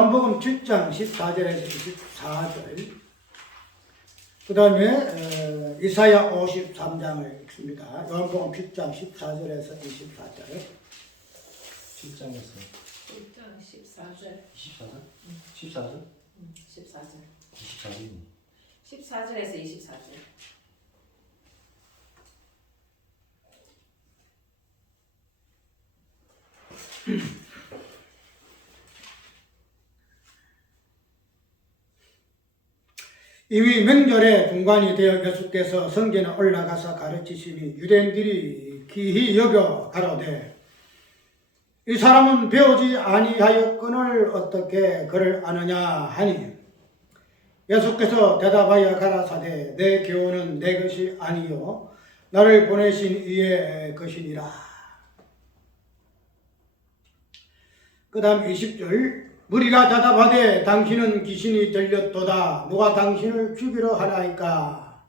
요한복음 7장 14절에서 24절, 그 다음에 이사야 53장을 읽습니다. 요한복음 7장 14절에서 24절. 7장에서 1장 14절. 24절? 14절? 14절. 24절이니 14절에서 24절. 이미 명절에 중간이 되어 예수께서 성전에 올라가서 가르치시니 유대인들이 기히 여겨 가로되 이 사람은 배우지 아니하였거늘 어떻게 그를 아느냐 하니 예수께서 대답하여 가라사대 내 교훈은 내 것이 아니요 나를 보내신 이의 것이니라. 그 다음 20절, 무리가 대답하되 당신은 귀신이 들렸도다. 누가 당신을 죽이려 하나이까?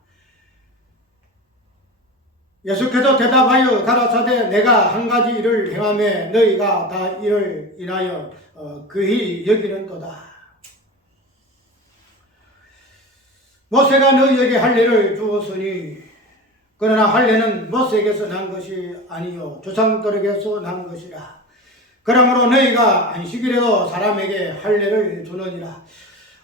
예수께서 대답하여 가라사대 내가 한 가지 일을 행하매 너희가 다 이를 인하여 그히 여기는도다. 모세가 너희에게 할례를 주었으니 그러나 할례는 모세에게서 난 것이 아니요 조상들에게서 난 것이라. 그러므로 너희가 안식일에도 사람에게 할례를 주느니라.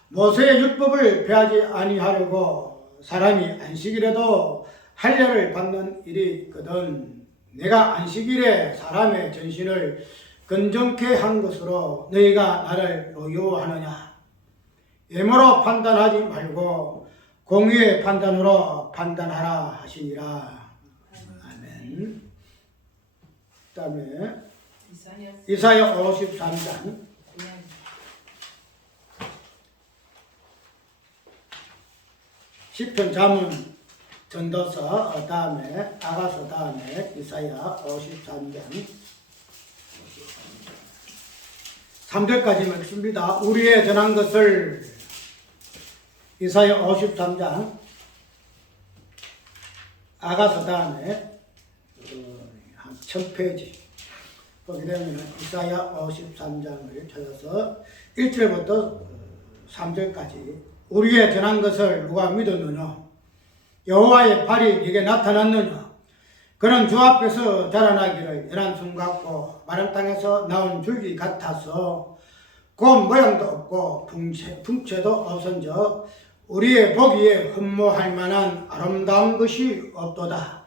모세의 율법을 폐하지 아니하려고 사람이 안식일에도 할례를 받는 일이 있거든. 내가 안식일에 사람의 전신을 건정케 한 것으로 너희가 나를 노여워하느냐. 예모로 판단하지 말고 공의의 판단으로 판단하라 하시니라. 아멘. 그 다음에 이사야 53장 시편 자문 전도서 다음에 아가서 다음에 이사야 53장 3절까지 읽습니다. 우리의 전한 것을 이사야 53장 아가서 다음에 한 1000페이지 보게 되면 이사야 53장을 찾아서 1절부터 3절까지 우리의 전한 것을 누가 믿었느냐? 여호와의 팔이 네게 나타났느냐? 그는 주 앞에서 자라나기를 연한 순 같고 마른 땅에서 나온 줄기 같아서 곧 모양도 없고 풍채도 없은저 우리의 보기에 흠모할 만한 아름다운 것이 없도다.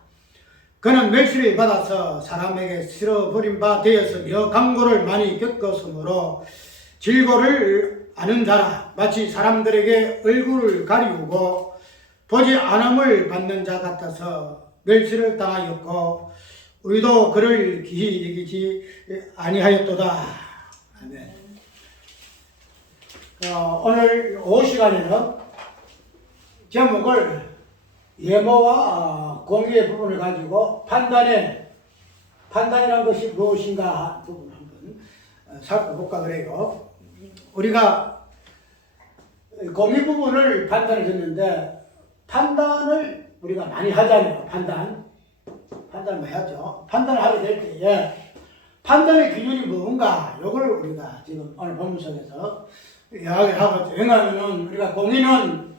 그는 멸시를 받아서 사람에게 쓸어버린 바 되었으며 강고를 많이 겪었으므로 질고를 아는 자라. 마치 사람들에게 얼굴을 가리우고 보지 않음을 받는 자 같아서 멸시를 당하였고 우리도 그를 기히 여기지 아니하였도다. 아멘. 오늘 오후 시간에는 제목을 예모와 공의의 부분을 가지고 판단이라는 것이 무엇인가 부분 한번 살펴볼까 그래요. 우리가 공의 부분을 판단을 했는데 판단을 우리가 많이 하잖아요. 판단을 해야죠. 판단을 하게 될 때에 판단의 기준이 뭔가 이걸 우리가 지금 오늘 본문 속에서 이야기를 하고 있죠. 왜냐하면 우리가 공의는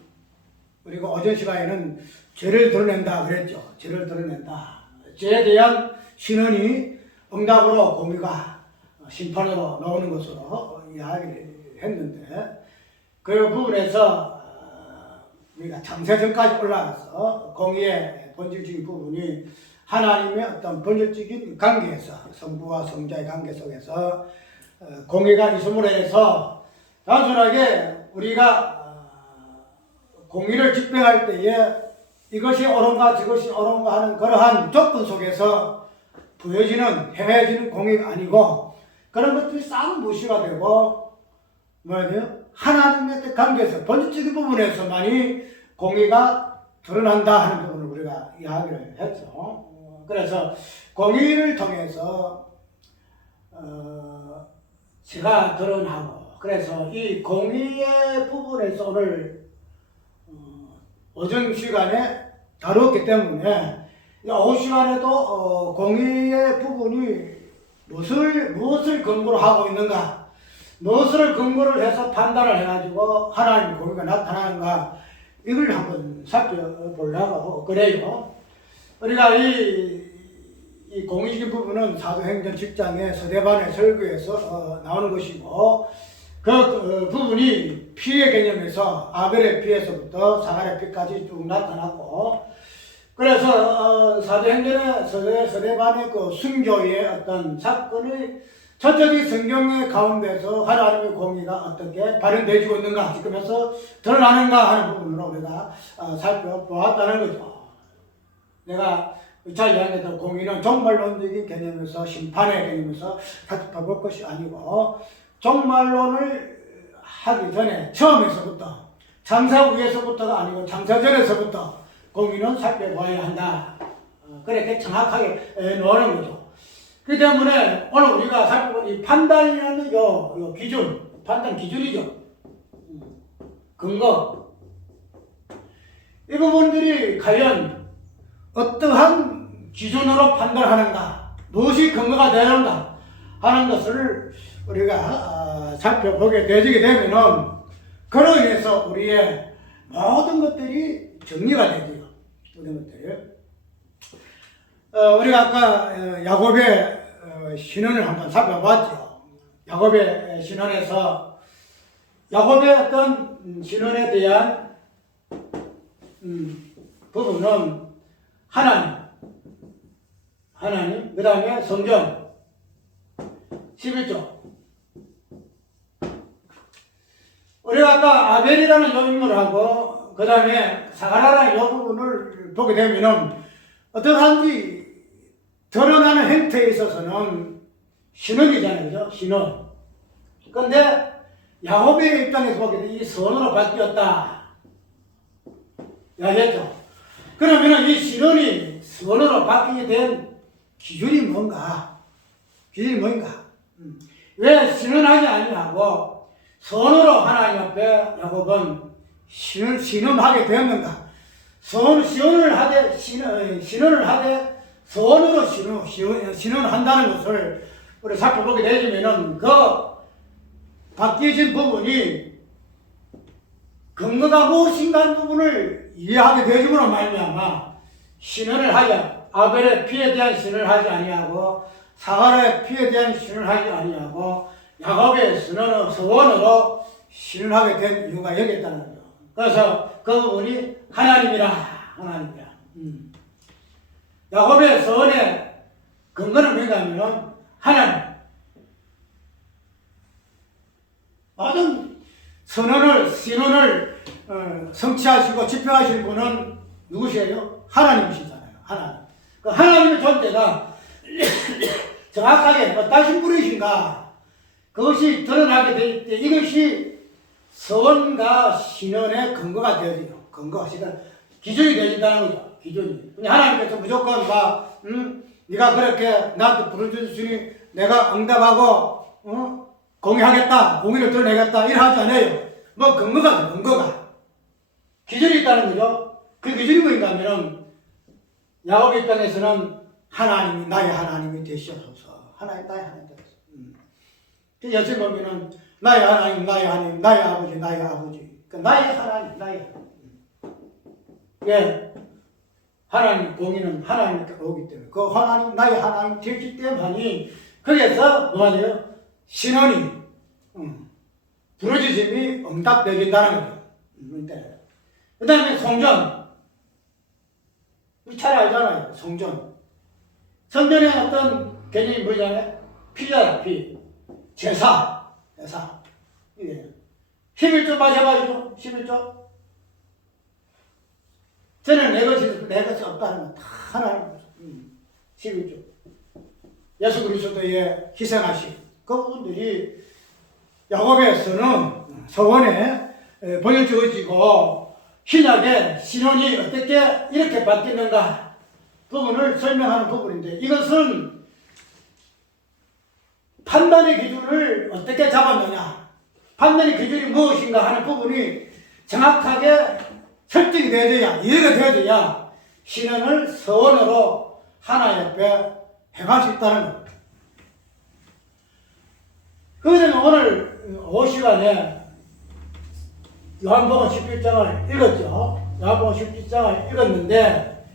우리가 오전 시간에는 죄를 드러낸다 그랬죠. 죄를 드러낸다. 죄에 대한 신원이 응답으로 공의가 심판으로 나오는 것으로 이야기를 했는데 그 부분에서 우리가 창세전까지 올라가서 공의의 본질적인 부분이 하나님의 어떤 본질적인 관계에서 성부와 성자의 관계 속에서 공의가 있음으로 해서 단순하게 우리가 공의를 집행할 때에 이것이 옳은가 저것이 옳은가 하는 그러한 조건 속에서 부여지는 행해지는 공의가 아니고 그런 것들이 싹 무시가 되고 뭐야 돼요? 하나님의 관계에서 본질적인 부분에서만이 공의가 드러난다 하는 부분을 우리가 이야기를 했죠. 그래서 공의를 통해서 제가 드러나고 그래서 이 공의의 부분에서 오늘 오전 시간에 다뤘기 때문에 오후 시간에도 공의의 부분이 무엇을 근거로 하고 있는가 무엇을 근거를 해서 판단을 해가지고 하나님의 공의가 나타나는가 이걸 한번 살펴보려고 그래요. 우리가 이 공의적인 부분은 사도행전 10장의 서대반의 설교에서 나오는 것이고 그 부분이 피의 개념에서 아벨의 피에서부터 사갈의 피까지 쭉 나타났고 그래서 사도행전의 서대반의 그 순교의 어떤 사건의 전적인 성경의 가운데서 하나님의 공의가 어떻게 발현되고 있는가 지금에서 드러나는가 하는 부분으로 우리가 살펴보았다는 거죠. 내가 2차 이야기했던 공의는 종말론적인 개념에서 심판의 개념에서 살펴볼 것이 아니고 종말론을 하기 전에 처음에서부터 창세 후에서부터가 아니고 창세 전에서부터 공의는 살펴봐야 한다. 그렇게 정확하게 놓는 거죠. 그렇기 때문에 오늘 우리가 살펴본 이 판단이라는 요 기준, 판단 기준이죠. 근거. 이 부분들이 과연 어떠한 기준으로 판단하는가, 무엇이 근거가 되는가 하는 것을 우리가 살펴보게 되게 되면은 그로 인해서 우리의 모든 것들이 정리가 되죠. 모든 것들이. 우리가 아까 야곱의 신언을 한번 살펴봤죠. 야곱의 신언에서 야곱의 어떤 신언에 대한 부분은 하나님, 그 다음에 성경 11조. 우리가 아까 아벨이라는 요 인물하고 그 다음에 사가라라는 요 부분을 보게 되면은 어떠한지 드러나는 행태에 있어서는 신언이잖아요. 그죠? 신언. 그런데 야곱의 입장에서 보게 되면 이 선으로 바뀌었다. 이야기했죠. 그러면은 이 신언이 선으로 바뀌게 된 기준이 뭔가? 기준이 뭔가? 왜 신언하지 아니하고 선으로 하나님 앞에 야곱은 신음하게 되었는가? 신언을 하되 선으로 신언한다는 것을 우리 살펴보게 되면은 그 바뀌어진 부분이 근거가 무엇인가 하는 부분을 이해하게 되므로 말미암아 신언을 하여 아벨의 피에 대한 신언을 하지 아니하고 사가라의 피에 대한 신언을 하지 아니하고 야곱의 소원으로 신언하게 된 이유가 여기 있다는 거죠. 그래서 그 부분이 하나님이라. 야곱의 소원의 근거는 뭐냐면 하나님. 모든 신언을 성취하시고 집행하실 분은 누구시에요? 하나님이시잖아요. 하나님. 그 하나님의 존재가 정확하게 어떠신 분이신가 그것이 드러나게 될 때 이것이 서원과 신언의 근거가 되어지죠. 기준이 되어진다는 거죠. 기준이. 하나님께서 무조건 네가 그렇게 나한테 부르짖으시니 내가 응답하고 공의하겠다, 공의를 드러내겠다 이래 하지 않아요. 뭐 근거가 기준이 있다는 거죠. 그 기준이 뭔가 하면은 야곱의 입장에서는 하나님이 나의 하나님이 되시옵소서. 하나님 나의 하나님 되소서. 여기 보면은 나의 하나님, 나의 아버지, 나의 아버지. 그러니까 나의 하나님, 나의 하나님. 예. 하나님 공의는 하나님께 오기 때문에 그 하나님, 나의 하나님 되기 때문에 거기에서 뭐가 돼요? 신언이 부르짖음이 응답되긴다는 거예요. 그 다음에 성전. 우리 잘 알잖아요. 성전의 어떤 개념이 뭐잖아요? 피잖아, 피. 제사. 11조 마셔봐야죠. 11조. 저는 내 것이 없다는 건 다 하나님. 11조. 예수 그리스도의 희생하신 그 부분들이 야곱에서는 서원에 보여주어지고 신약의 신혼이 어떻게 이렇게 바뀌는가 부분을 설명하는 부분인데 이것은 판단의 기준을 어떻게 잡았느냐 판단의 기준이 무엇인가 하는 부분이 정확하게 설정이 되어져야 이해가 되어져야 신혼을 서원으로 하나 옆에 행할 수 있다는 겁니다. 그러면 오늘 오후 시간에 요한복음 11장을 읽었죠. 요한복음 11장을 읽었는데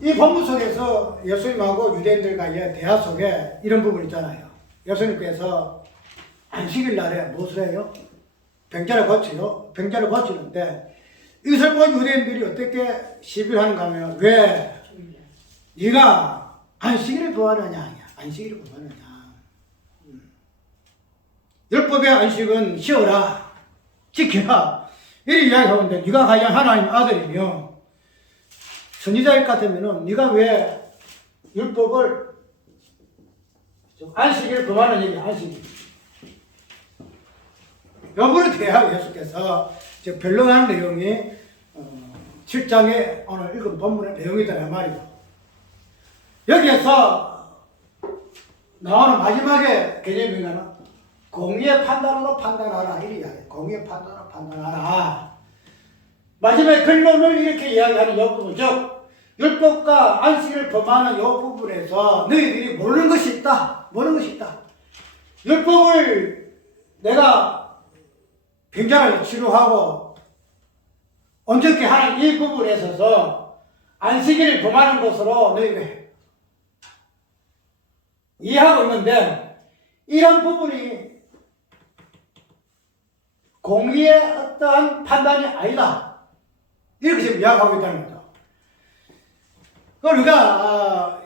이 본문 속에서 예수님하고 유대인들과의 대화 속에 이런 부분 있잖아요. 예수님께서 안식일 날에 무엇을 해요? 병자를 고치요. 병자를 고치는데 이것을 본 유대인들이 어떻게 시비를 하는가 하면 왜 네가 안식일을 구하느냐 안식일을 구하느냐 율법의 안식은 쉬어라 지켜라 이렇게 이야기하는데 네가 과연 하나님 아들이며 선지자일 같으면은 네가 왜 율법을 안식일을 구하는 얘기 안식일 여부를 대하고 예수께서 변론하는 내용이 7장에 오늘 읽은 본문의 내용이더라 말이죠. 여기에서 나오는 마지막에 개념이 뭐냐면 공의의 판단으로 판단하라 이렇게 이야기해요. 공의의 판단으로 판단하라. 마지막에 결론을 이렇게 이야기하는 이 부분, 즉 율법과 안식일을 범하는 이 부분에서 너희들이 모르는 것이 있다. 모르는 것이 있다. 율법을 내가 병자를 치료하고 온전케 하는 이 부분에 있어서 안식일을 범하는 것으로 너희가 이해하고 있는데 이런 부분이 공의의 어떠한 판단이 아니다. 이렇게 지금 이야기하고 있다는 거죠. 우리가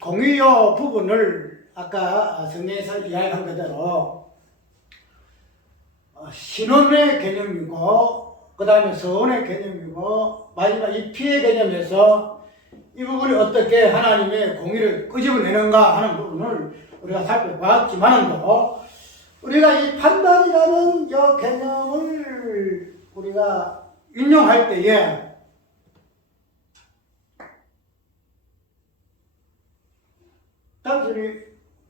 공의의 부분을 아까 성경에서 이야기한 그대로 신원의 개념이고 그 다음에 서원의 개념이고 마지막 이 피의 개념에서 이 부분이 어떻게 하나님의 공의를 끄집어내는가 하는 부분을 우리가 살펴봤지만도 우리가 이 판단이라는 이 개념을 우리가 인용할 때에 단순히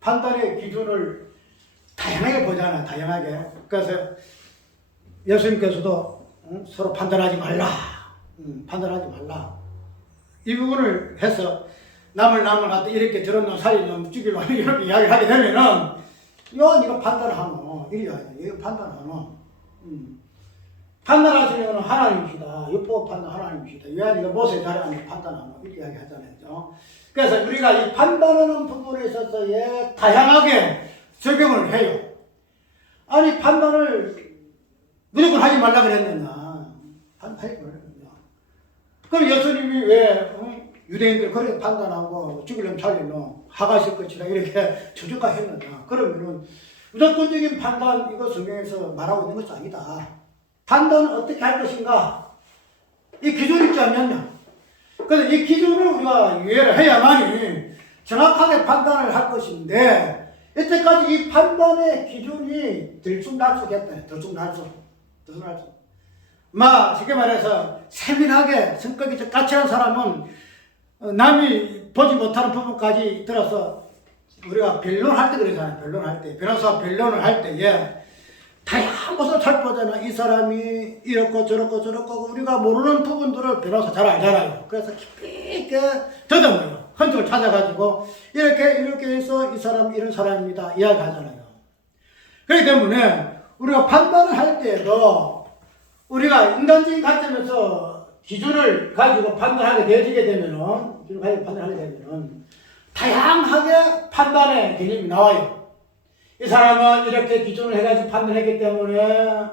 판단의 기준을 다양하게 보잖아, 다양하게. 그래서 예수님께서도 서로 판단하지 말라. 판단하지 말라. 이 부분을 해서 남을 갖다 이렇게 저런 놈 살인 놈 죽일 놈 이렇게 이야기를 하게 되면은 이거 판단하노. 이거 판단하노. 판단하시는 건 하나님이시다. 율법 판단 하나님이시다. 왜 네가 모세 자리 안에 판단하노. 이렇게 이야기 하잖아요. 그래서 우리가 이 판단하는 부분에 있어서의 다양하게 적용을 해요. 아니 판단을 무조건 하지 말라 그랬느냐. 판단하지 말라 그랬느냐. 그럼 예수님이 왜 유대인들 그렇게 판단하고 죽이려면 살리노 하가실 것이라 이렇게 저주가했느냐. 그러면은 무조건적인 판단 이거 성경에서 말하고 있는 것이 아니다. 판단은 어떻게 할 것인가. 이 기준이 있지 않느냐. 그래서 이 기준을 우리가 이해를 해야만이 정확하게 판단을 할 것인데 이때까지 이 판단의 기준이 들쑥날쑥했다. 들쑥날쑥. 쉽게 말해서 세밀하게 성격이 까칠한 사람은 남이 보지 못하는 부분까지 들어서 우리가 변론할 때 그러잖아요. 변론할 때. 변호사 변론을 할 때에 다양한 것을 살펴보잖아. 이 사람이 이렇고 저렇고 우리가 모르는 부분들을 변호사 잘 알잖아요. 그래서 깊이 있게 더듬어요. 흔적을 찾아가지고 이렇게 해서 이 사람이 이런 사람입니다. 이야기하잖아요. 그렇기 때문에 우리가 판단을 할 때에도 우리가 인간적인 관점에서 기준을 가지고 판단하게 되면은 다양하게 판단의 개념이 나와요. 이 사람은 이렇게 기준을 해가지고 판단했기 때문에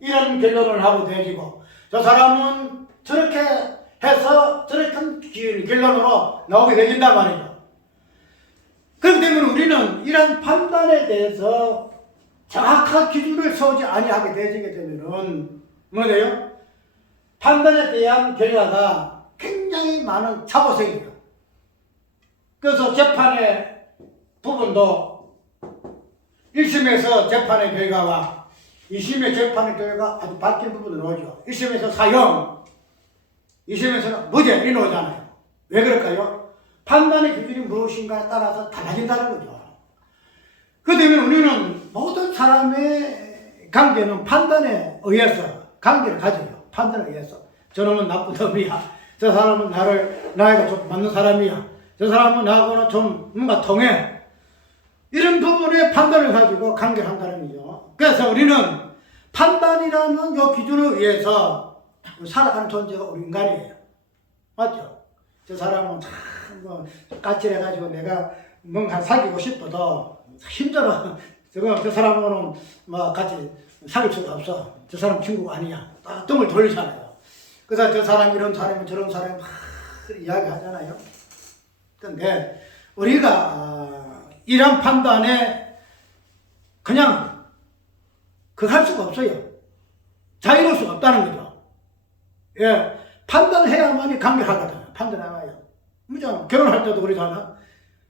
이런 결론을 하고 되지고 저 사람은 저렇게 해서 저렇게 결론으로 나오게 되진단 말이죠. 그렇기 때문에 우리는 이런 판단에 대해서 정확한 기준을 세우지 아니하게 되게 되면은 뭐예요? 판단에 대한 결과가 굉장히 많은 차고생이에요. 그래서 재판의 부분도 1심에서 재판의 결과와 2심의 재판의 결과가 아주 바뀐 부분이 나오죠. 1심에서 사형, 2심에서는 무죄 이 나오잖아요. 왜 그럴까요? 판단의 기준이 무엇인가에 따라서 달라진다는 거죠. 그 때문에 우리는 모든 사람의 관계는 판단에 의해서 관계를 가져요. 판단에 의해서. 저놈은 나쁜 놈이야. 저 사람은 나에게 좀 맞는 사람이야. 저 사람은 나하고는 좀 뭔가 통해. 이런 부분의 판단을 가지고 간결한다는 거죠. 그래서 우리는 판단이라는 요 기준에 의해서 살아가는 존재가 우리 인간이에요. 맞죠? 저 사람은 참 까칠해가지고 내가 뭔가 사귀고 싶어도 힘들어. 저 사람하고는 같이 사귈 수가 없어. 저 사람 친구가 아니야. 딱 뜸을 돌리잖아요. 그래서 저 사람 이런 사람이 저런 사람이 막 이야기하잖아요. 근데 우리가 이런 판단에 그냥 할 수가 없어요. 자유로울 수가 없다는 거죠. 예, 판단해야만이 간결하거든요. 판단해봐요. 무정 결혼할 때도 그러잖아.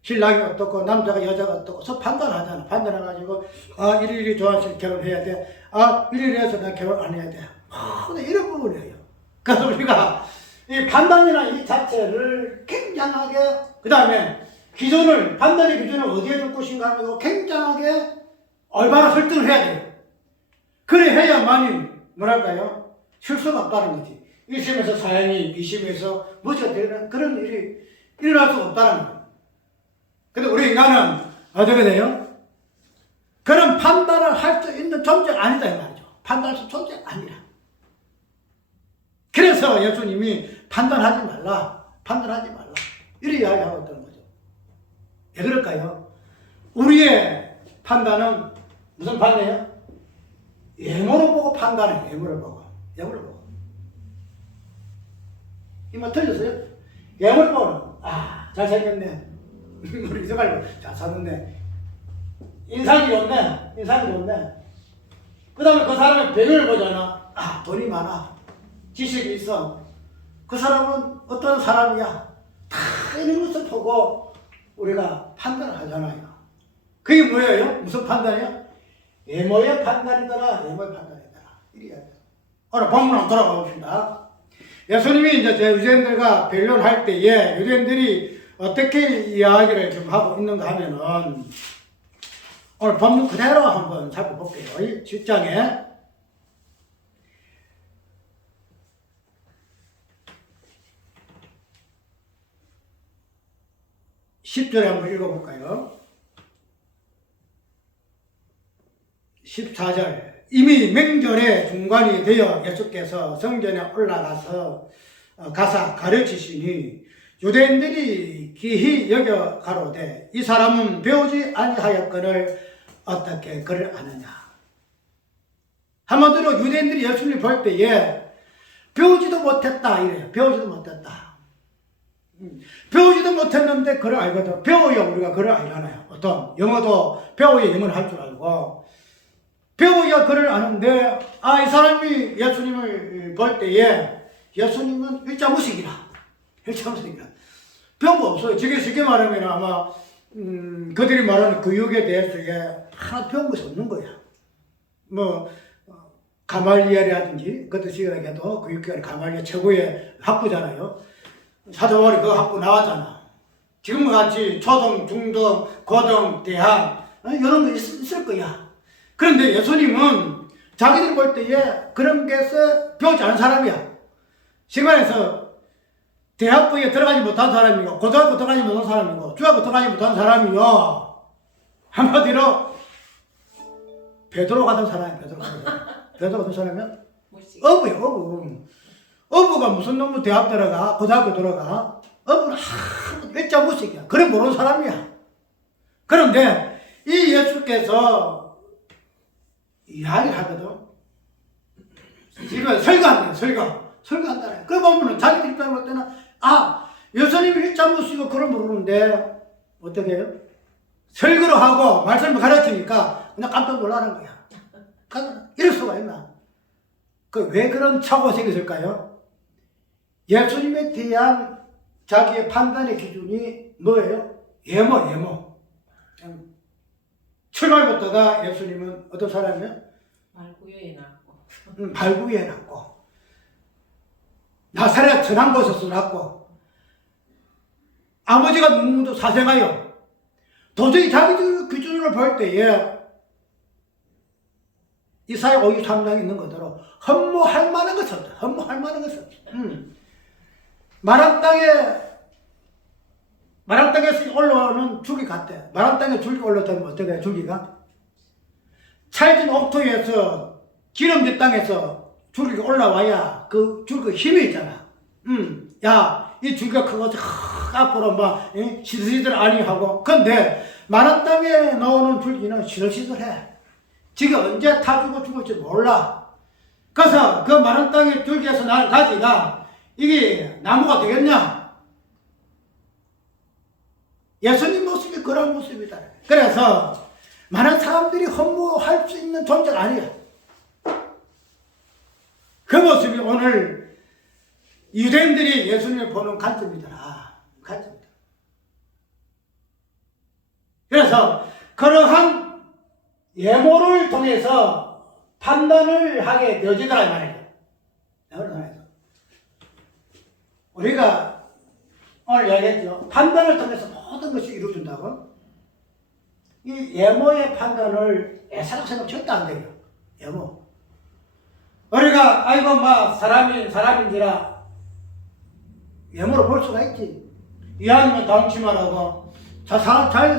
신랑이 어떻고 남자가 여자가 어떻고 서로 판단하잖아. 판단해가지고 이리 좋아서 결혼해야 돼. 이리 해서 나 결혼 안 해야 돼. 근데 이런 부분이에요. 그래서 우리가 이 판단이나 이 자체를 굉장하게 그 다음에 판단의 기준을 어디에 둘 것인가 하고 굉장하게 얼마나 설득을 해야 돼요. 그래 해야만이 뭐랄까요? 실수가 없다는 거지. 1심에서 사형이 2심에서 무죄가 되는 그런 일이 일어날 수가 없다는 거예요. 근데 우리 인간은 어떻게 돼요? 그런 판단을 할 수 있는 존재가 아니다 이 말이죠. 판단할 수 있는 존재가 아니라. 그래서 예수님이 판단하지 말라. 이렇게 이야기하고 있다는 거죠. 왜 그럴까요? 우리의 판단은 무슨 판단이에요? 외모를 보고 판단해요. 외모를 보고. 이말 틀렸어요? 외모를 보고 잘생겼네. 우리 이성을 잘 사는데 인상이 좋네. 그 다음에 그 사람의 배경을 보잖아. 돈이 많아. 지식이 있어. 그 사람은 어떤 사람이야. 다 이런 것을 보고 우리가 판단을 하잖아요. 그게 뭐예요? 무슨 판단이야? 외모의 판단이더라. 이래야 돼. 오늘 본문 한번 돌아가 봅시다. 예수님이 이제 제 유대인들과 변론할 때에 유대인들이 어떻게 이야기를 좀 하고 있는가 하면은 오늘 본문 그대로 한번 살펴볼게요. 7장에 10절에 한번 읽어볼까요? 14절 이미 명절의 중간이 되어 예수께서 성전에 올라가서 가르치시니 유대인들이 기히 여겨 가로되 이 사람은 배우지 아니하였거늘 어떻게 그를 아느냐. 한마디로 유대인들이 예수님을 볼 때에 배우지도 못했다 이래요. 배우지도 못했는데 그를 알거든. 배워야 우리가 그를 알잖아요. 어떤 영어도 배워야 영어를 할 줄 알고 배워야 그를 아는데 이 사람이 예수님을 볼 때에 예수님은 일자무식이라. 배운 거 없어요. 쉽게 말하면 아마 그들이 말하는 교육에 대해서 하나 배운 것이 없는 거야. 가말리엘이라든지 그것도 시간에도 교육기관 가말리엘 최고의 학부잖아요. 사도바울이 그 학부 나왔잖아. 지금 같이 초등, 중등, 고등, 대학 이런 거 있을 거야. 그런데 예수님은 자기들 볼 때에 그런 게서 배우지 않은 사람이야. 시간에서 대학부에 들어가지 못한 사람이고 고등학교 들어가지 못한 사람이고 중학교 들어가지 못한 사람이요. 한마디로 베드로 같은 사람이야. 베드로 같은 사람이야? 어부야. 어부가 무슨 놈의 대학 들어가 고등학교 들어가 어부는 일자무식이야. 그래 모르는 사람이야. 그런데 이 예수께서 이야기를 하거든. 지금 설교한다네. 그래 보면은 자기들 입장에 볼 때는 예수님이 일자무식이고 그걸 모르는데 어떻게 해요? 설교를 하고 말씀을 가르치니까 그냥 깜짝 놀라는 거야. 이럴 수가 있나? 왜 그런 착오가 있을까요? 예수님에 대한 자기의 판단의 기준이 뭐예요? 예모. 출발부터가 예수님은 어떤 사람이에요? 발구에 났고 나사렛 전한 곳에서 났고 아버지가 누구도 사생하여 도저히 자기들 기준으로 볼 때에 이사야 53장에 있는 것대로 허무할 만한 것이 없다. 마람 땅에 마른 땅에서 올라오는 줄기 같대. 마른 땅에 줄기 올라오면 어떻게 해, 줄기가? 찰진 옥토에서 기름진 땅에서 줄기가 올라와야 그 줄기 힘이 있잖아. 야, 이 줄기가 크고 앞으로 막 시들시들 아니 하고. 근데 마른 땅에 나오는 줄기는 시들시들해. 지가 언제 타주고 죽을지 몰라. 그래서 그 마른 땅의 줄기에서 나는 가지가 이게 나무가 되겠냐? 예수님 모습이 그런 모습이다. 그래서 많은 사람들이 흠모할 수 있는 존재가 아니야. 그 모습이 오늘 유대인들이 예수님을 보는 관점이더라. 관점이다. 그래서 그러한 예모를 통해서 판단을 하게 되어지더라 이 말이에요. 우리가 오늘 얘기했죠. 판단을 통해서 모든 것이 이루어진다고. 이 예모의 판단을 애사락생각 절대 안 돼요. 예모. 우리가 아이고 막 사람인지라 예모로 볼 수가 있지. 이왕이면 덩치만 잘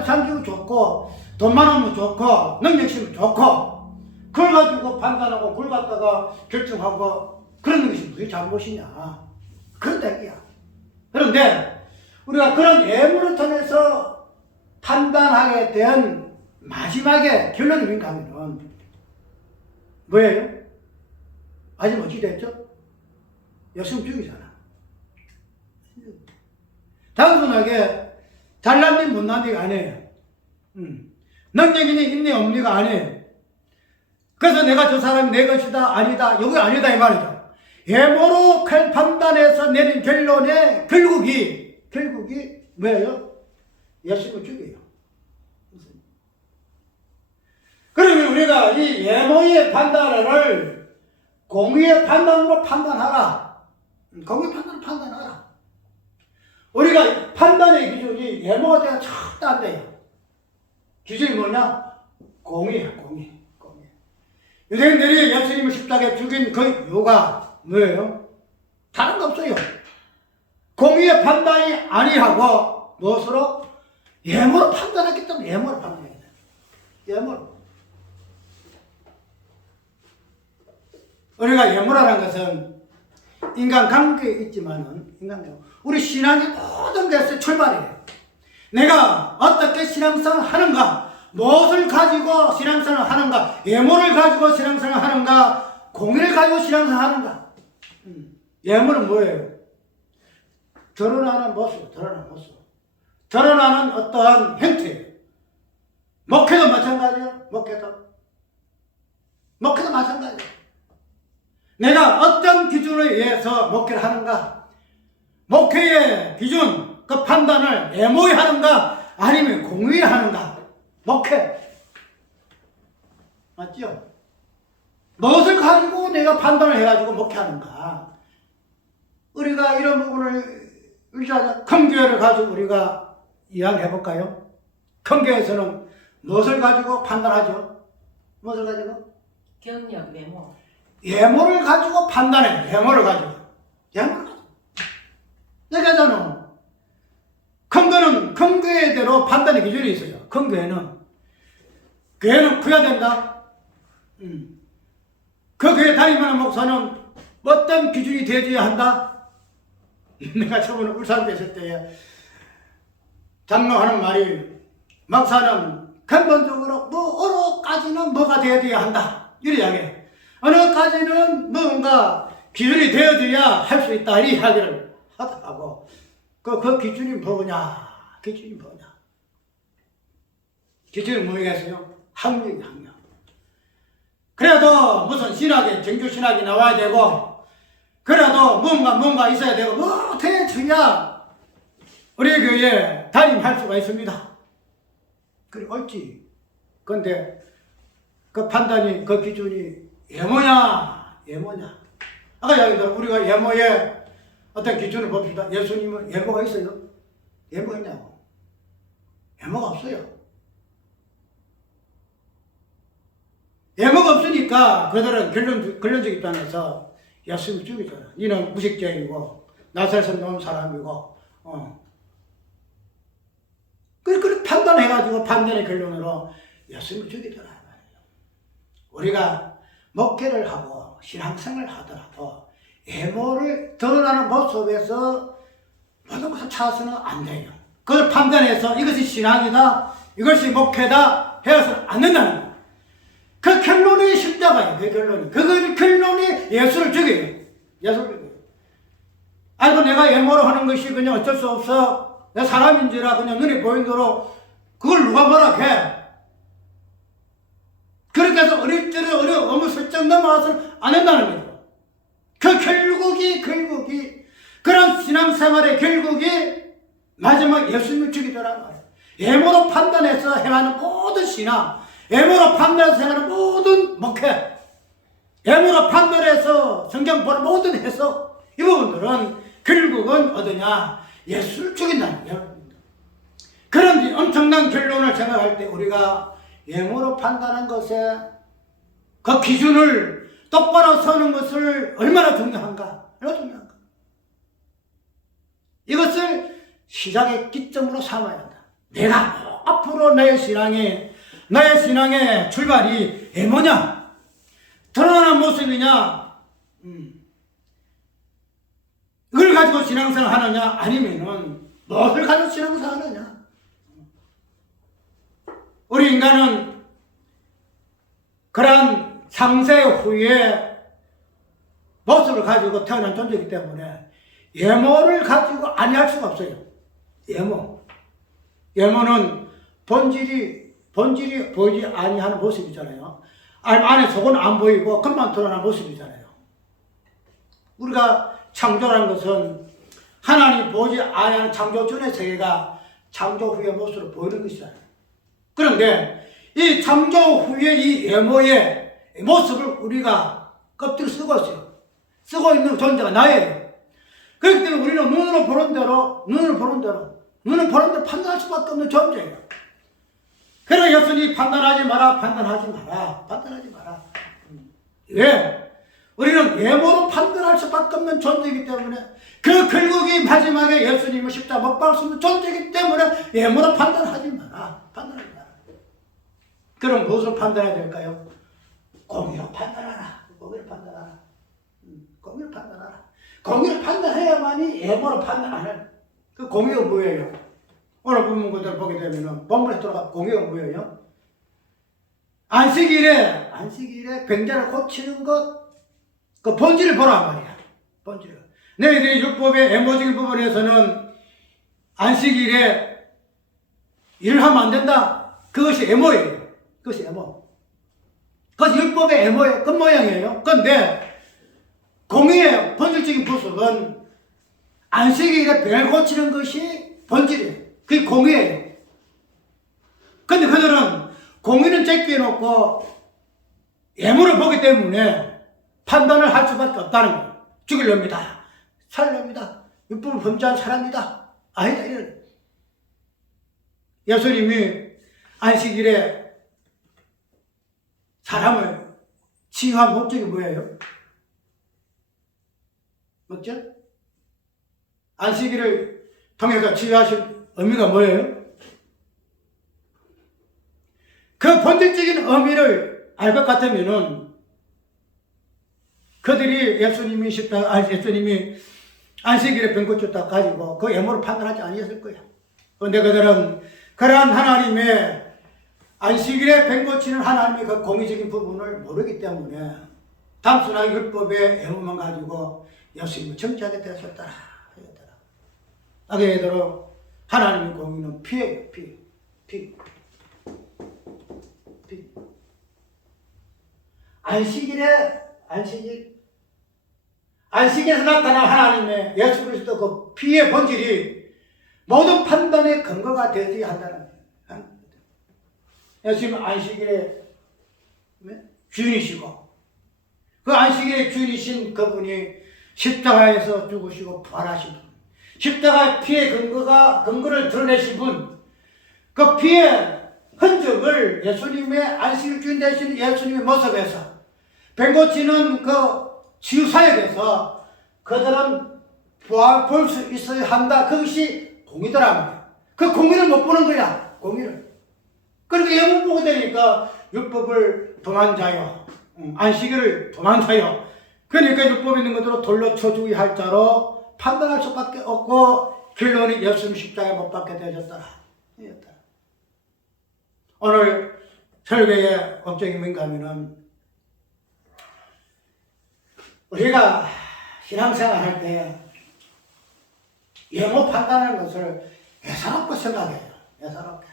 살기고 좋고 돈 많으면 좋고 능력 있으면 좋고 그걸 가지고 판단하고 그걸 갖다가 결정하고 그런 것이 무슨 잘못이냐. 그런 얘기야. 그런데 우리가 그런 예물을 통해서 판단하게 된 마지막에 결론이 뭔가 하면 뭐예요? 마지막 어찌 됐죠? 예수님 죽이잖아. 단순하게 잘난니 못난니가 아니에요. 능력이니 있니 없니가 아니에요. 그래서 내가 저 사람이 내 것이다 아니다 여기 아니다 이 말이죠. 예모로 판단해서 내린 결론의 결국이 뭐예요? 예수님을 죽여요. 그러면 우리가 이 예모의 판단을 공의의 판단으로 판단하라. 공의의 판단으로 판단하라. 우리가 판단의 기준이 예모가 되면 절대 안 돼요. 기준이 뭐냐? 공의야, 공의. 유대인들이 예수님을 십자가에 죽인 그 이유가 뭐예요? 다른 거 없어요. 공의의 판단이 아니하고 무엇으로? 예모로 판단했기 때문에 예모로 판단했기 때문에. 예모로. 우리가 예모라는 것은 인간관계에 있지만은 우리 신앙의 모든 것의 출발이에요. 내가 어떻게 신앙생활을 하는가? 무엇을 가지고 신앙생활을 하는가? 예모를 가지고 신앙생활을 하는가? 공의를 가지고 신앙생활을 하는가? 예모는 뭐예요? 드러나는 모습. 드러나는 어떠한 형태예요. 목회도 마찬가지예요. 목회도 마찬가지예요. 내가 어떤 기준에 의해서 목회를 하는가? 목회의 기준, 그 판단을 예모에 하는가? 아니면 공의에 하는가? 목회. 맞죠? 무엇을 가지고 내가 판단을 해가지고 목회하는가? 우리가 이런 부분을 큰 교회를 가지고 우리가 이야기해 볼까요? 큰 교회에서는 무엇을 가지고 판단하죠? 무엇을 가지고? 경력, 메모. 예모를 가지고 판단해. 예모를 가지고. 얘기하잖아. 큰 교회대로 판단의 기준이 있어요. 큰 교회는 커야 된다. 그 교회 다니면 목사는 어떤 기준이 되어야 한다. 내가 처음에 울산에 있을 때 장로하는 말이 목사는 근본적으로 어느까지는 뭐가 되어야 한다. 이런 이야기해. 어느까지는 뭔가 기준이 되어져야 할 수 있다. 이 이야기를 하더라고. 그 기준이 뭐냐? 기준이 뭐겠어요? 학력. 그래도 무슨 신학에 정규 신학이 나와야 되고, 그래도 뭔가 있어야 되고, 어떻게 해야 우리 교회에 담임할 수가 있습니다. 그래, 옳지. 근데 그 판단이, 그 기준이 예모냐? 아까 이야기했던 우리가 예모의 어떤 기준을 봅시다. 예수님은 예모가 있어요? 예모가 있냐고? 예모가 없어요. 예모가 없으니까 그들은 결론적 입장에서 예수님을 죽이잖아. 니는 무식죄이고 나사렛에서 나온 사람이고 그렇게 판단해가지고 판단의 결론으로 예수님을 죽이더라 말이에요. 우리가 목회를 하고 신앙생활을 하더라도 외모를 드러나는 모습에서 모든 것을 찾아서는 안 돼요. 그걸 판단해서 이것이 신앙이다, 이것이 목회다 해서는 안 된다는 거예요. 그 결론이 십자가예요. 그 결론이. 그 결론이 예수를 죽여요. 예수를 죽여요. 아이고 내가 외모로 하는 것이 그냥 어쩔 수 없어. 내 사람인지라 그냥 눈에 보이는 대로 그걸 누가 뭐라 해. 그렇게 해서 어릴 어머 설정 넘어와서는 안 된다는 거예요. 그 결국이 그런 신앙생활의 결국이 마지막 예수님을 죽이더란 말이에요. 외모로 판단해서 행하는 모든 신앙, 외모로 판단해서 행하는 모든 목회, 외모로 판단해서 성경 보는 모든 해석, 이 부분들은 결국은 어디냐? 예수를 죽인다는 거예요. 그런 엄청난 결론을 생각할 때 우리가 외모로 판단한 것에 그 기준을 똑바로 서는 것을 얼마나 중요한가? 얼마나 중요한가? 이것을 시작의 기점으로 삼아야 한다. 내가 앞으로 나의 신앙의 출발이 뭐냐? 드러나는 모습이냐? 이걸 가지고 신앙생활 하느냐? 아니면은 무엇을 가지고 신앙생활 하느냐? 우리 인간은 그러한 상세 후에 모습을 가지고 태어난 존재이기 때문에 외모를 가지고 아니할 수가 없어요. 외모는 본질이 보이지 아니하는 모습이잖아요. 안에 속은 안 보이고 겉만 드러나는 모습이잖아요. 우리가 창조라는 것은 하나님 보지 아니하는 창조 전의 세계가 창조 후의 모습으로 보이는 것이잖아요. 그런데 이 창조 후의 이 외모의 모습을 우리가 껍질을 쓰고 있어요. 쓰고 있는 존재가 나예요. 그렇기 때문에 우리는 눈으로 보는 대로 판단할 수밖에 없는 존재예요. 그래서 예수님이 판단하지 마라. 왜? 우리는 외모로 판단할 수밖에 없는 존재이기 때문에 그 결국이 마지막에 예수님을 십자가 못 박을 수 있는 존재이기 때문에 외모로 판단하지 마라. 그럼 무엇으로 판단해야 될까요? 공의로 판단하라. 공의로 판단해야만이 외모로 판단 안 해. 그 공의가 뭐예요? 오늘 본문 그대로 보게 되면은 본문에 들어가 공의가 뭐예요? 안식일에 병자를 고치는 것, 그 본질을 보란 말이야. 본질을. 너희들이 율법의 애모적인 부분에서는 안식일에 일을 하면 안 된다. 그것이 애모예요. 그것이 율법의 애모의 끝모양이에요. 그런데 공의의 본질적인 모습은 안식일에 병을 고치는 것이 본질이에요. 그게 공의예요. 그런데 그들은 공의는 제껴놓고 예물을 보기 때문에 판단을 할 수밖에 없다는 거예요. 죽이렵니다. 살렵니다. 율법을 범죄한 사람이다. 아니다. 이런. 예수님이 안식일에 사람을 치유한 목적이 뭐예요? 맞죠? 안식일을 통해서 치유하신 의미가 뭐예요? 그 본질적인 의미를 알 것 같으면은 그들이 예수님이 안식일에 병 고쳤다 가지고 그 예물을 판단하지 아니었을 거야. 그런데 그들은 그러한 하나님의 안식일에 병 고치는 하나님의 그 공의적인 부분을 모르기 때문에 단순하게 율법의 예물만 가지고 예수님을 정죄하게 되었었더라. 하게 되도록 하나님의 공의는 피해요. 피. 안식일에서 나타난 하나님의 예수 그리스도 그 피의 본질이 모든 판단의 근거가 되어야 한다는 거예요. 예수님은 안식일의 주인이시고 그 안식일의 주인이신 그분이 십자가에서 죽으시고 부활하신 분, 십자가의 피의 근거를 드러내신 분, 그 피의 흔적을 예수님의 안식일 주인 되신 예수님의 모습에서 병 고치는 그 치유사역에서 그들은 볼 수 있어야 한다. 그것이 공의더란 말이에요. 그 공의를 못 보는 거야. 공의를. 그러니까 예문 보게 되니까 율법을 도만자요. 안식일을 도만자요. 그러니까 율법에 있는 것으로 돌로 쳐주기 할 자로 판단할 수밖에 없고 결론이 예수님 십자가에 못 박게 되어졌더라. 오늘 설교의 목적이 뭔가 하면은 우리가 신앙생활 할 때 예모 판단하는 것을 예사롭게 생각해요. 예사롭게.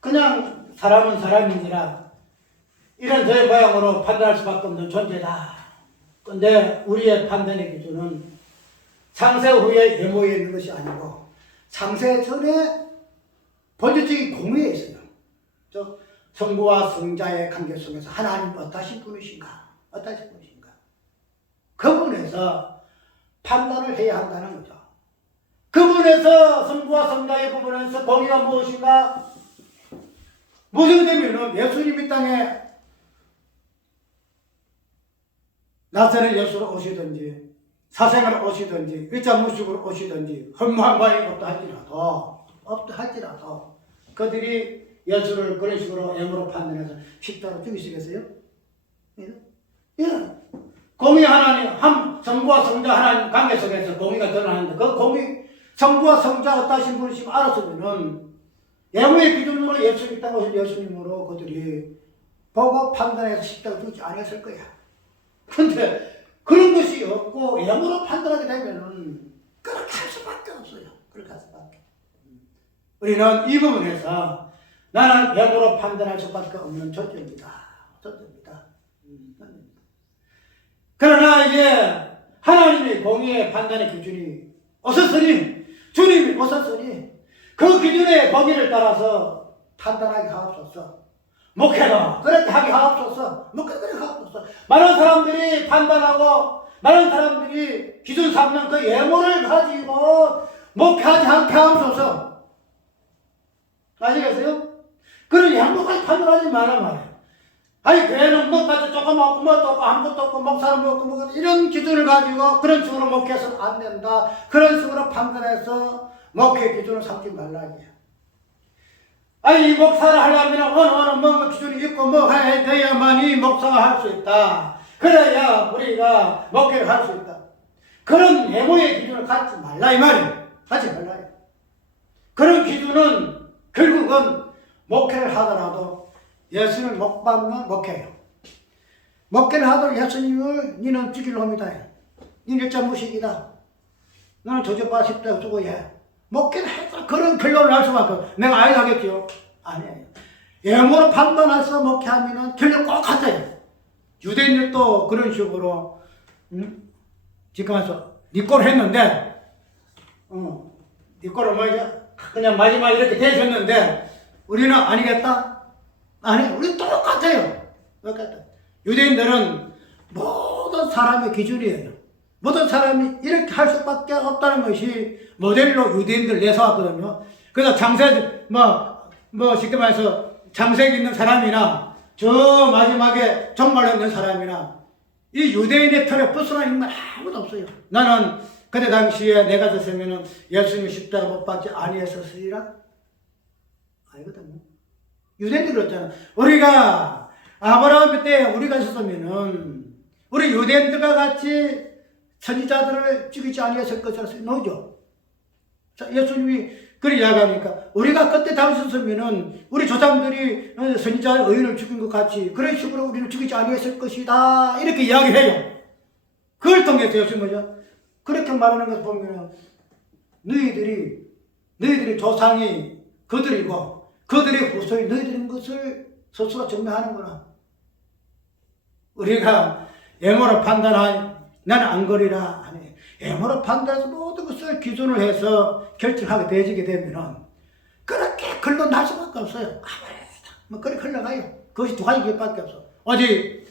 그냥 사람은 사람이니라 이런 저의 모양으로 판단할 수밖에 없는 존재다. 근데 우리의 판단의 기준은 창세 후에 예모에 있는 것이 아니고 창세 전에 본질적인 공의에 있어요. 저 성부와 성자의 관계 속에서 하나님 어떠신 분이신가? 어떠신 분이신가? 그 부분에서 판단을 해야 한다는 거죠. 그 부분에서 성부와 성자의 부분에서 공의가 무엇인가? 무엇이 되면은 예수님이 땅에 나사렛 예수로 오시든지 사생으로 오시든지 일자 무식으로 오시든지 흠모한 바에 없다 할지라도 그들이 예수를 그런 식으로 예물로 판단해서 십자가로 죽이시겠어요? 예. 공의 하나님, 성부와 성자 하나님 관계 속에서 공의가 드러나는데 그 공의, 성부와 성자 어떠신 분이시면 알았으면은 예물의 기준으로 예수님 땅 오신 예수님으로 그들이 보고 판단해서 십자가 죽지 않았을 거야. 근데 그런 것이 없고 예물로 판단하게 되면은 그렇게 할 수밖에 없어요. 그렇게 할 수밖에. 우리는 이 부분에서 나는 예물로 판단할 수밖에 없는 존재입니다. 그러나 이제 하나님의 공의의 판단의 기준이 오셨으니 주님이 오셨으니 그 기준의 거기를 따라서 판단하게 하옵소서. 목회가 그렇게 하게 하옵소서. 목회가 그렇게 하옵소서. 많은 사람들이 판단하고 많은 사람들이 기준 삼는 그 예물을 가지고 목회하지 않게 하옵소서. 아시겠어요? 그런 예물까지 판단하지 말란 말이에요. 아니 교회는 뭐까지 조금 없고 뭐도 없고 아무것도 없고 목사는 뭐 없고 뭐 이런 기준을 가지고 그런 식으로 목회해서는 안 된다. 그런 식으로 판단해서 목회 기준을 삼지 말라 이게. 아니 이 목사를 하려면 어느 뭐 기준이 있고 뭐 해야 돼야만이 목사가 할 수 있다. 그래야 우리가 목회를 할 수 있다. 그런 예모의 기준을 갖지 말라 이 말이에요. 갖지 말라. 그런 기준은 결국은 목회를 하더라도 예수님을 못 받는 목회예요. 목회를 하더라도 예수님을 니는 죽일 놈이다. 니는 일자 무식이다. 너는 저주받아 십자가 죽어야 해. 목회를 해서 그런 결론을 할 수밖에 없어. 내가 아예 하겠죠? 아니에요. 예모로 판단해서 목회하면 결론 꼭 같아요. 유대인들도 그런 식으로 지금 와서 니 꼴을 했는데 니 꼴을 뭐 이제 그냥 마지막 이렇게 되셨는데 우리는 아니겠다? 아니, 우리 똑같아요. 똑같아. 유대인들은 모든 사람의 기준이에요. 모든 사람이 이렇게 할 수밖에 없다는 것이 모델로 유대인들 내세웠거든요. 그래서 장세, 쉽게 말해서 장색 있는 사람이나 저 마지막에 종말 있는 사람이나 이 유대인의 틀에 벗어나 있는 건 아무도 없어요. 나는 그때 당시에 내가 됐으면 예수님 십자가 못 박지 아니했었으리라? 아니거든요. 유대인들 그랬잖아. 우리가 아브라함 때 우리가 있었으면은 우리 유대인들과 같이 선지자들을 죽이지 아니했을 것이라 노죠. 예수님이 그렇게 이야기하니까 우리가 그때 당시 있었으면은 우리 조상들이 선지자의 의인을 죽인 것 같이 그런 식으로 우리는 죽이지 아니했을 것이다 이렇게 이야기해요. 그걸 통해서 예수님 뭐죠? 그렇게 말하는 것을 보면은 너희들이 조상이 그들이고 그들의 후손이 너희들인 것을 스스로 증명하는구나. 우리가 예모로 판단한 나는 안 거리라 아니 예모로 판단해서 모든 것을 기준을 해서 결정하게 되어지게 되면은 그렇게 결론 날 수밖에 없어요. 뭐 그렇게 흘러가요. 그것이 두 가지 길밖에 없어. 오직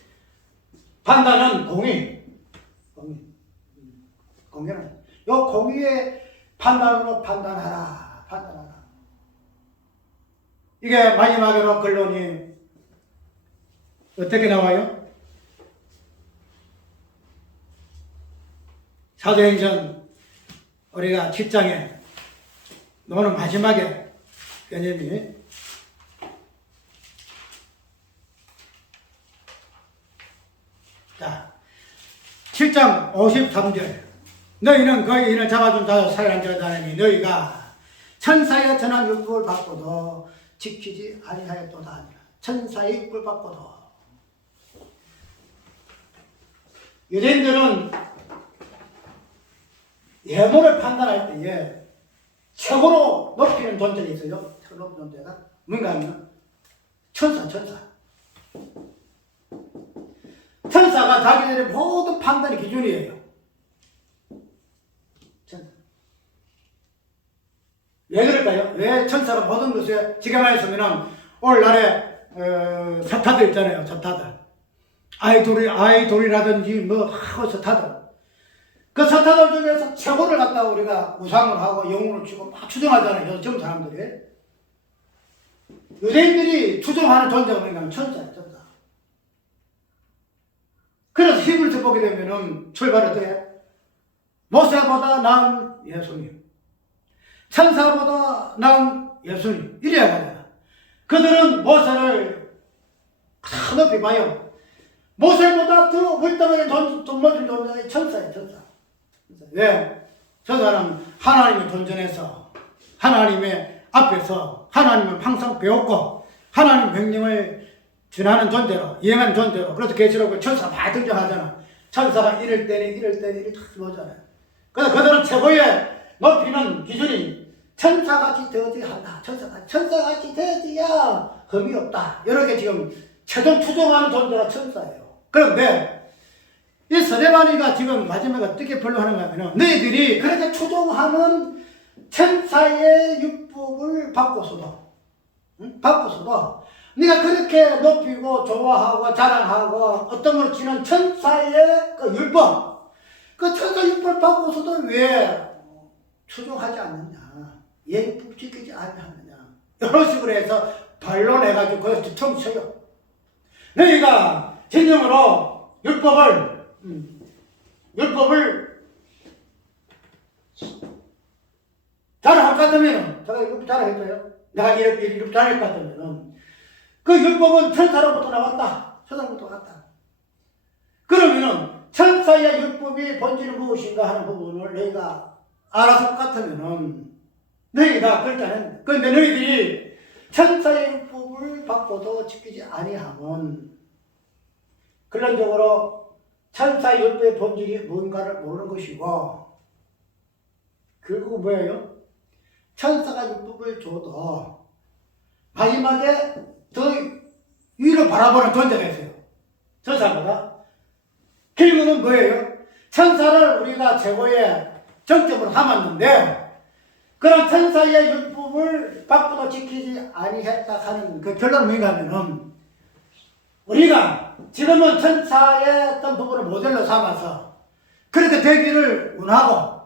판단은 공의는 요 공의의 판단으로 판단하라. 이게 마지막으로 결론이 어떻게 나와요? 사도행전 우리가 7장에 이거는 마지막에 개념이 자 7장 53절 너희는 그 인을 잡아준 자여 사이란 자가 하니 너희가 천사의 전한 율법을 받고도 지키지 아니하였도다 하니라. 천사의 율법을 받고도 유대인들은 예물을 판단할 때에 최고로 높이는 존재가 있어요. 최고 높은 존재가 뭔가 하면 천사가 자기들의 모든 판단의 기준이에요. 천사. 왜 그럴까요? 왜 천사가 모든 것에 지금 말했으면 오늘날에 스타들 있잖아요. 스타들 아이돌이라든지 뭐 하고 스타들 그 스타들 중에서 최고를 갖다가 우리가 우상을 하고 영웅을 치고 막 추종하잖아요. 요즘 사람들이 유대인들이 추종하는 존재가 뭐냐면 천사예요. 천사. 그래서 히브리서 보게 되면은 출발이 어떻게 모세보다 나은 예수님 천사보다 나은 예수님 이래야 합니다. 그들은 모세를 다 높이 봐요. 모세보다 더 월등하게 높은 존재가 천사예요. 천사. 왜? 저 사람은 하나님의 존전에서 하나님의 앞에서 하나님을 항상 배웠고 하나님 명령을 준하는 존재로 이행하는 존재로 그래서 계시록에 천사가 많이 등장하잖아. 천사가 이럴 때는 다 보잖아요. 그래서 그들은 최고의 높이는 기준이 천사같이 되어져야 한다. 천사같이 되어져야 흠이 없다. 이렇게 지금 최종 추종하는 존재가 천사예요. 그런데 이 스데반이가 지금 마지막에 어떻게 변론하는가 하면 너희들이 그렇게 추종하는 천사의 율법을 바꿔서도 네가 그렇게 높이고 좋아하고 자랑하고 어떤 걸 지는 천사의 그 율법 그 천사 율법을 바꿔서도 왜 추종하지 않느냐 예율법 지키지 않느냐 이런 식으로 해서 반론해가지고 그것도 처음 쳐요. 너희가 진정으로 율법을 잘할 것 같으면 제가 율법 잘하겠어요? 내가 이렇게 잘할 것 같으면 그 율법은 천사로부터 나왔다. 천사로부터 왔다. 그러면은 천사의 율법이 본질은 무엇인가 하는 부분을 너희가 알아서 것 같으면은 너희가 그렇다는 그런데 너희들이 천사의 율법을 받고도 지키지 아니하면 결론적으로 천사의 율법의 본질이 뭔가를 모르는 것이고 결국 뭐예요? 천사가 율법을 줘도 마지막에 더 위로 바라보는 존재가 있어요. 천사보다. 결국은 뭐예요? 천사를 우리가 최고의 정점으로 삼았는데 그런 천사의 율법을 받고도 지키지 아니했다 하는 그 결론은 뭔가 하면은 우리가 지금은 천사의 어떤 부분을 모델로 삼아서 그렇게 되기를 원하고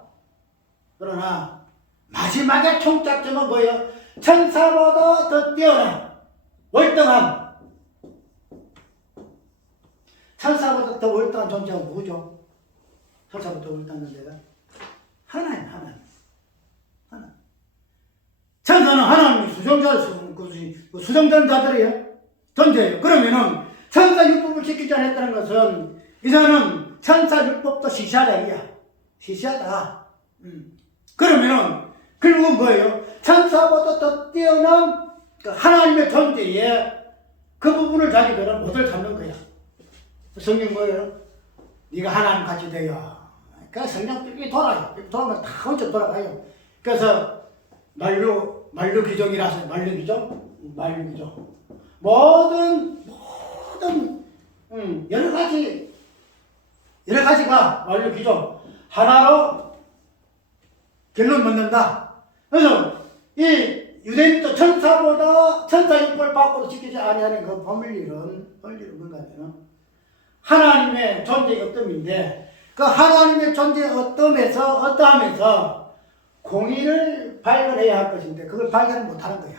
그러나 마지막에 총착점은 뭐예요? 천사보다 더 뛰어난 월등한 천사보다 더 월등한 존재가 누구죠? 천사보다 더 월등한 존재가 하나님. 천사는 하나님의 수정자는 자들이에요. 존재예요. 그러면은 천사 율법을 지키지 않았다는 것은 이제는 천사 율법도 시시하다. 그러면은 결국은 뭐예요? 천사보다 더 뛰어난 그 하나님의 존재에 그 부분을 자기들은 못을 잡는 거야. 성경 뭐예요? 네가 하나님 같이 되어. 그러니까 성경 삐삐 돌아요. 삐삐 돌아면 다 혼자 돌아가요. 그래서 만류 기종이라서 만류 기종. 모든 여러 가지가 만류 기종 하나로 결론 맺는다. 그래서 이 유대인도 천사 율법을 받고도 지키지 아니하는 그 본질은 뭔가 하면 하나님의 존재의 어뜸인데 그 하나님의 존재의 어떠하면서 공의를 발견해야 할 것인데 그걸 발견을 못하는 거야.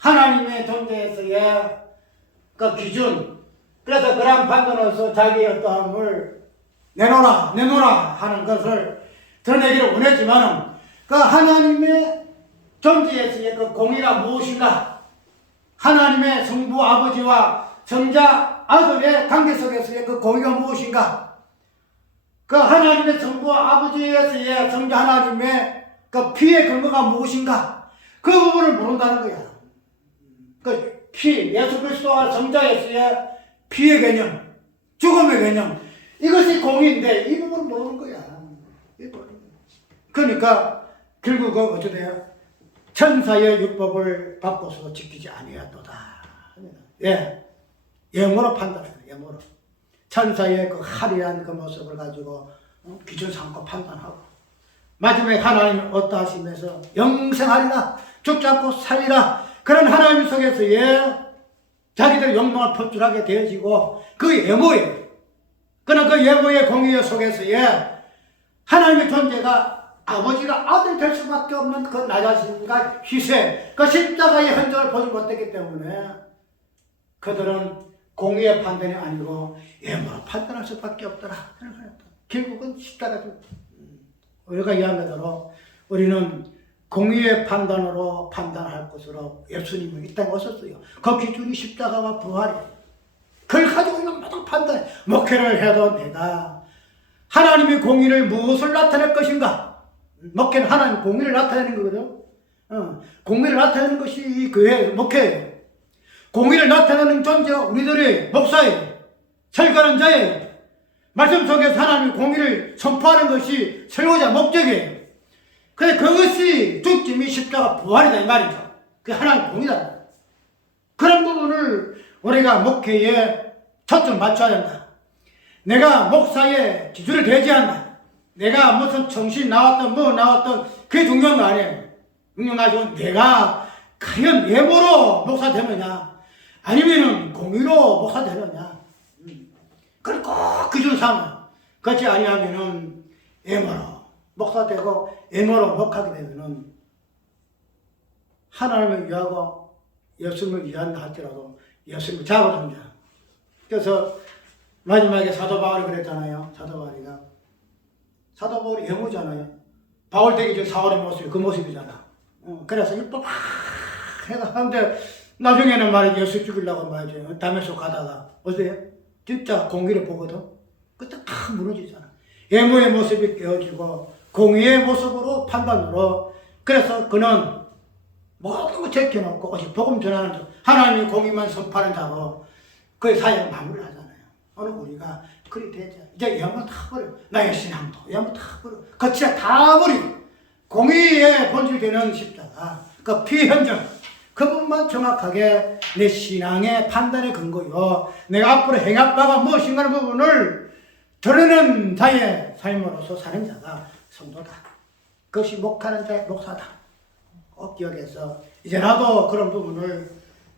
하나님의 존재에서의 그 기준 그래서 그런 판단으로서 자기의 어떠함을 내놓으라 하는 것을 드러내기를 원했지만은 그 하나님의 존재에서의 그 공의가 무엇인가? 하나님의 성부 아버지와 성자 아들의 관계 속에서의 그 공의가 무엇인가? 그 하나님의 성부 아버지에서의 성자 하나님의 그 피의 근거가 무엇인가? 그 부분을 모른다는 거야. 그 피, 예수 그리스도와 성자에서의 피의 개념, 죽음의 개념, 이것이 공의인데 이 부분을 모르는 거야. 그러니까 결국 어떻게 돼요? 천사의 율법을 받고서 지키지 아니하도다. 예, 영어로 판단해요. 영어로. 천사의 그 화려한 그 모습을 가지고 기준 삼고 판단하고 마지막에 하나님은 어떠하시면서 영생하리라, 죽지 않고 살리라. 그런 하나님 속에서의 자기들 욕망을 표출하게 되어지고 그 예모예요. 그러나 그 예모의 공의 속에서의 하나님의 존재가 아버지가 아들 될 수밖에 없는 그 나 자신과 희생, 그 십자가의 흔적을 보지 못했기 때문에 그들은 공의의 판단이 아니고 예모로 판단할 수밖에 없더라. 결국은 십자가죠. 우리가 이야기한 대로 우리는 공의의 판단으로 판단할 것으로 예수님은 이 땅에 오셨어요. 그 기준이 십자가와 부활이에요. 그걸 가지고 우리가 모든 판단해. 목회를 해도 내가 하나님의 공의를 무엇을 나타낼 것인가? 목회는 하나님 공의를 나타내는 거거든. 공의를 나타내는 것이 이 교회 목회예요. 공의를 나타내는 존재가 우리들의 목사예요. 설교하는 자예요. 말씀 속에서 하나님의 공의를 선포하는 것이 설교자 목적이에요. 근데 그것이 죽음이 십자가 부활이다 이 말이죠. 그게 하나님의 공의다. 그런 부분을 우리가 목회에 초점 맞춰야 된다. 내가 목사의 기준을 대지한다. 내가 무슨 정신 나왔던 뭐 나왔던 그게 중요한 거 아니에요. 중요한 건 내가 과연 예모로 목사 되느냐 아니면은 공의로 목사 되느냐. 그걸 꼭 기준 삼아. 그렇지 아니하면은 예모로 목사 되고 예모로 목하게 되면은 하나님을 위하고 예수님을 위한다 할지라도 예수님을 잡아줍니다. 그래서 마지막에 사도 바울이 그랬잖아요. 사도 바울이 예모잖아요. 바울 되기 전 사울의 모습이 그 모습이잖아. 그래서 율법 막 해가 하는데 나중에는 말이지 예수 죽이려고 말이지 담에서 가다가 어때요? 진짜 공의를 보거든. 그때 탁 무너지잖아. 예모의 모습이 깨어지고 공의의 모습으로 판단으로 그래서 그는 모든 걸 제껴놓고 오직 복음 전하는 자 하나님의 공의만 선포하는 자로 그의 사역을 마무리를 하잖아요. 오늘 우리가 그리 되죠. 이제 영혼 다 버려. 나의 신앙도 영혼 다 버려. 거치가 다 버리고 공의의 본질 되는 십자가 그 피현정 그 부분만 정확하게 내 신앙의 판단의 근거요. 내가 앞으로 행할 바가 무엇인가 하는 부분을 드러내는 자의 삶으로서 사는 자가 성도다. 그것이 목하는 자의 목사다. 꼭 기억해서 이제 나도 그런 부분을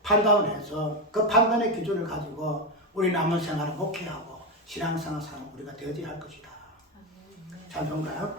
판단을 해서 그 판단의 기준을 가지고 우리 남은 생활을 목회하고 신앙생활 사는 우리가 되어야 할 것이다. 찬송가요?